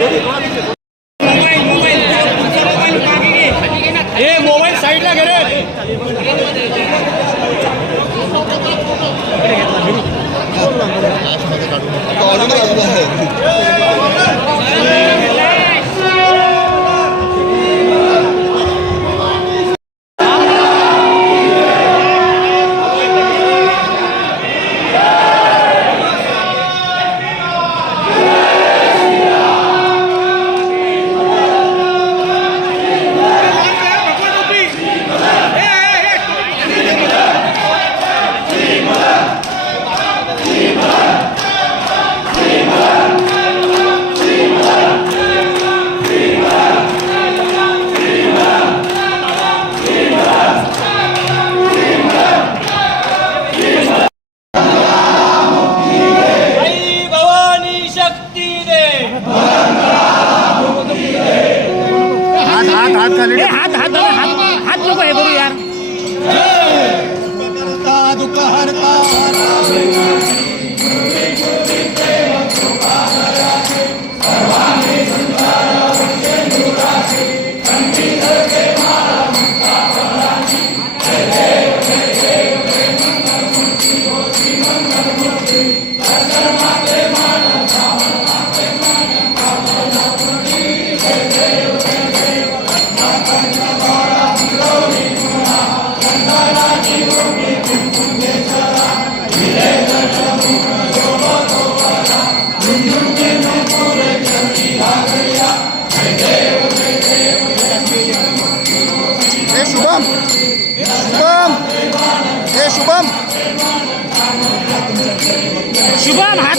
দেরি हात हात हाथ हाथ हाथ हाथ हात हात नको हे करू यार. शुभम। शुभम हात।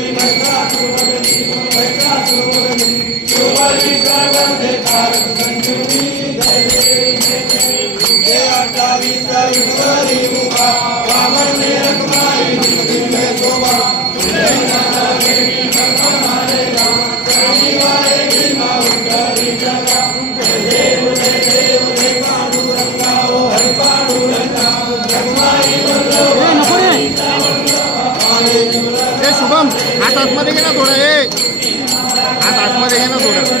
शुभम हात आतमध्ये घे ना थोडं हे हात आतमध्ये घे ना थोडं.